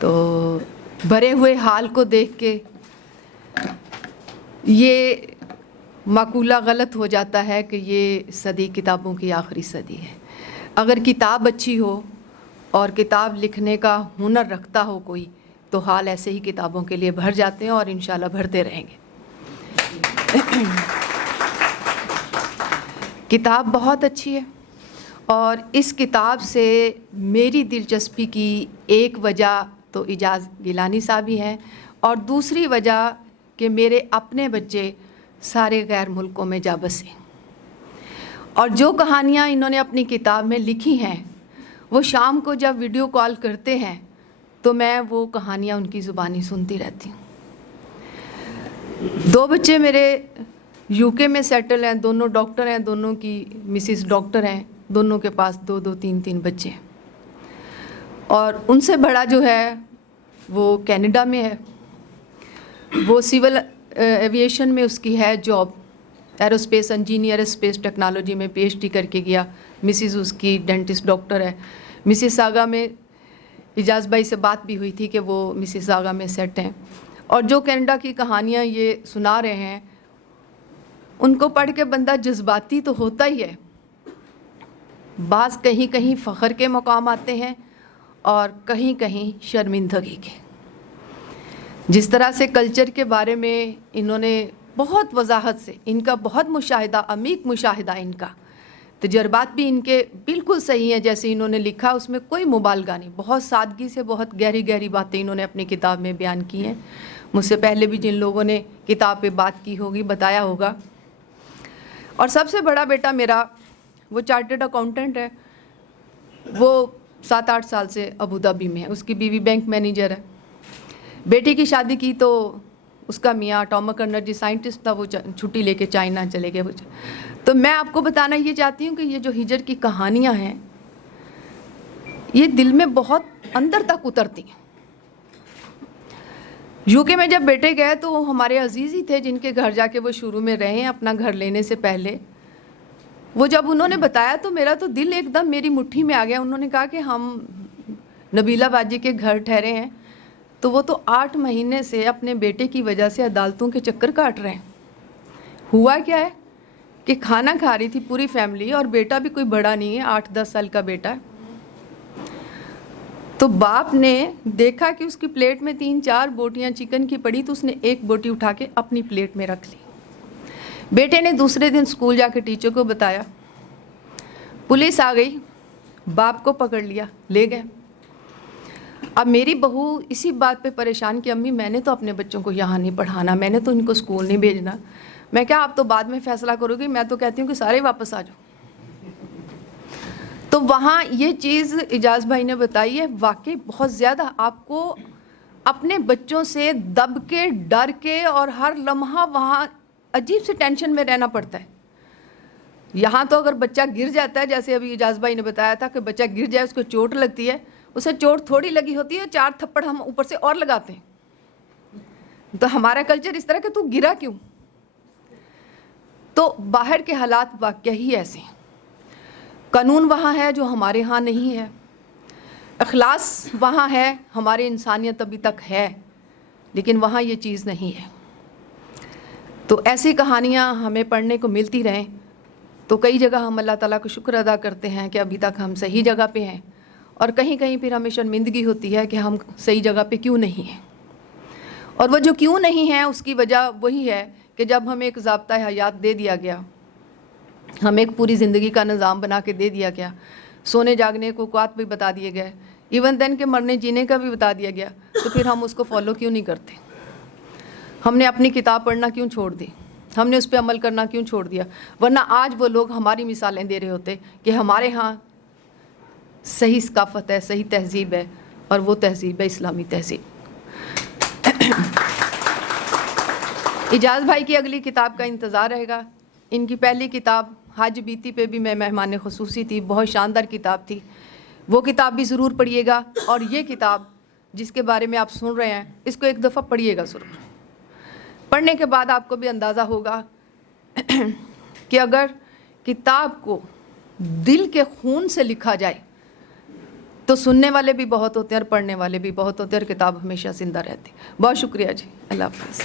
تو بھرے ہوئے حال کو دیکھ کے یہ مقولہ غلط ہو جاتا ہے کہ یہ صدی کتابوں کی آخری صدی ہے۔ اگر کتاب اچھی ہو اور کتاب لکھنے کا ہنر رکھتا ہو کوئی، تو حال ایسے ہی کتابوں کے لیے بھر جاتے ہیں اور انشاءاللہ بھرتے رہیں گے۔ کتاب بہت اچھی ہے، اور اس کتاب سے میری دلچسپی کی ایک وجہ تو اعجاز گیلانی صاحب ہی ہیں، اور دوسری وجہ کہ میرے اپنے بچے سارے غیر ملکوں میں جا بسے، اور جو کہانیاں انہوں نے اپنی کتاب میں لکھی ہیں وہ شام کو جب ویڈیو کال کرتے ہیں تو میں وہ کہانیاں ان کی زبانی سنتی رہتی ہوں۔ 2 بچے میرے یو کے میں سیٹل ہیں، دونوں ڈاکٹر ہیں، دونوں کی مسز ڈاکٹر ہیں، دونوں کے پاس 2 3 بچے ہیں، اور ان سے بڑا جو ہے وہ کینیڈا میں ہے، وہ سول ایویشن میں اس کی ہے job, aerospace engineer space technology میں پی ایچ ڈی کر کے گیا۔ مسز اس کی ڈینٹسٹ ڈاکٹر ہے۔ مسز ساگا میں اعجاز بھائی سے بات بھی ہوئی تھی کہ وہ مسز ساگا میں سیٹ ہیں، اور جو کینیڈا کی کہانیاں یہ سنا رہے ہیں ان کو پڑھ کے بندہ جذباتی تو ہوتا ہی ہے، بعض کہیں کہیں فخر کے مقام آتے ہیں اور کہیں کہیں شرمندگی کے۔ جس طرح سے کلچر کے بارے میں انہوں نے بہت وضاحت سے، ان کا بہت مشاہدہ، عمیق مشاہدہ، ان کا تجربات بھی ان کے بالکل صحیح ہیں جیسے انہوں نے لکھا، اس میں کوئی مبالغہ نہیں، بہت سادگی سے بہت گہری گہری باتیں انہوں نے اپنی کتاب میں بیان کی ہیں۔ مجھ سے پہلے بھی جن لوگوں نے کتاب پہ بات کی ہوگی بتایا ہوگا۔ اور سب سے بڑا بیٹا میرا وہ چارٹرڈ اکاؤنٹنٹ ہے، وہ 7-8 سال سے ابو دھابی میں ہے، اس کی بیوی بینک مینیجر ہے۔ بیٹی کی شادی کی تو اس کا میاں اٹامک انرجی سائنٹسٹ تھا، وہ چھٹی لے کے چائنا چلے گئے۔ تو میں آپ کو بتانا یہ چاہتی ہوں کہ یہ جو ہجر کی کہانیاں ہیں یہ دل میں بہت اندر تک اترتی ہیں۔ یو کے میں جب بیٹے گئے تو وہ ہمارے عزیز ہی تھے جن کے گھر جا کے وہ شروع میں رہے ہیں اپنا گھر لینے سے پہلے۔ وہ جب انہوں نے بتایا تو میرا تو دل ایک دم میری مٹھی میں آ گیا۔ انہوں نے کہا کہ ہم نبیلہ باجی کے گھر ٹھہرے ہیں تو وہ تو 8 مہینے سے اپنے بیٹے کی وجہ سے عدالتوں کے چکر کاٹ رہے ہیں۔ ہوا کیا ہے کہ کھانا کھا رہی تھی پوری فیملی، اور بیٹا بھی کوئی بڑا نہیں ہے، 8-10 سال کا بیٹا ہے۔ تو باپ نے دیکھا کہ اس کی پلیٹ میں 3-4 بوٹیاں چکن کی پڑی، تو اس نے ایک بوٹی اٹھا کے اپنی پلیٹ میں رکھ لی۔ بیٹے نے دوسرے دن اسکول جا کے ٹیچر کو بتایا، پولیس آ گئی، باپ کو پکڑ لیا، لے گئے۔ اب میری بہو اسی بات پہ پریشان کہ امی میں نے تو اپنے بچوں کو یہاں نہیں پڑھانا، میں نے تو ان کو اسکول نہیں بھیجنا۔ میں کہا آپ تو بعد میں فیصلہ کرو گی، میں تو کہتی ہوں کہ سارے واپس آ جاؤ۔ تو وہاں یہ چیز اعجاز بھائی نے بتائی ہے، واقعی بہت زیادہ آپ کو اپنے بچوں سے دب کے، ڈر کے، اور ہر لمحہ وہاں عجیب سے ٹینشن میں رہنا پڑتا ہے۔ یہاں تو اگر بچہ گر جاتا ہے، جیسے ابھی اعجاز بھائی نے بتایا تھا کہ بچہ گر جائے اس کو چوٹ لگتی ہے، اسے چوٹ تھوڑی لگی ہوتی ہے، 4 تھپڑ ہم اوپر سے اور لگاتے ہیں۔ تو ہمارا کلچر اس طرح کہ تو گرا کیوں؟ تو باہر کے حالات واقعی ہی ایسے ہیں۔ قانون وہاں ہے جو ہمارے ہاں نہیں ہے، اخلاص وہاں ہے، ہمارے انسانیت ابھی تک ہے، لیکن وہاں یہ چیز نہیں ہے۔ تو ایسی کہانیاں ہمیں پڑھنے کو ملتی رہیں تو کئی جگہ ہم اللہ تعالیٰ کو شکر ادا کرتے ہیں کہ ابھی تک ہم صحیح جگہ پہ ہیں، اور کہیں کہیں پھر ہمیں شرمندگی ہوتی ہے کہ ہم صحیح جگہ پہ کیوں نہیں ہیں۔ اور وہ جو کیوں نہیں ہیں اس کی وجہ وہی ہے کہ جب ہمیں ایک ضابطۂ حیات دے دیا گیا، ہمیں ایک پوری زندگی کا نظام بنا کے دے دیا گیا، سونے جاگنے کو اوقات بھی بتا دیے گئے، ایون دین کے مرنے جینے کا بھی بتا دیا گیا، تو پھر ہم اس کو فالو کیوں نہیں کرتے؟ ہم نے اپنی کتاب پڑھنا کیوں چھوڑ دی؟ ہم نے اس پہ عمل کرنا کیوں چھوڑ دیا؟ ورنہ آج وہ لوگ ہماری مثالیں دے رہے ہوتے کہ ہمارے ہاں صحیح ثقافت ہے، صحیح تہذیب ہے، اور وہ تہذیب ہے اسلامی تہذیب۔ اعجاز بھائی کی اگلی کتاب کا انتظار رہے گا۔ ان کی پہلی کتاب حج بیتی پہ بھی میں مہمان خصوصی تھی، بہت شاندار کتاب تھی، وہ کتاب بھی ضرور پڑھیے گا، اور یہ کتاب جس کے بارے میں آپ سن رہے ہیں اس کو ایک دفعہ پڑھیے گا ضرور۔ پڑھنے کے بعد آپ کو بھی اندازہ ہوگا کہ اگر کتاب کو دل کے خون سے لکھا جائے تو سننے والے بھی بہت ہوتے ہیں اور پڑھنے والے بھی بہت ہوتے ہیں اور کتاب ہمیشہ زندہ رہتی ہے. بہت شکریہ جی. اللہ حافظ.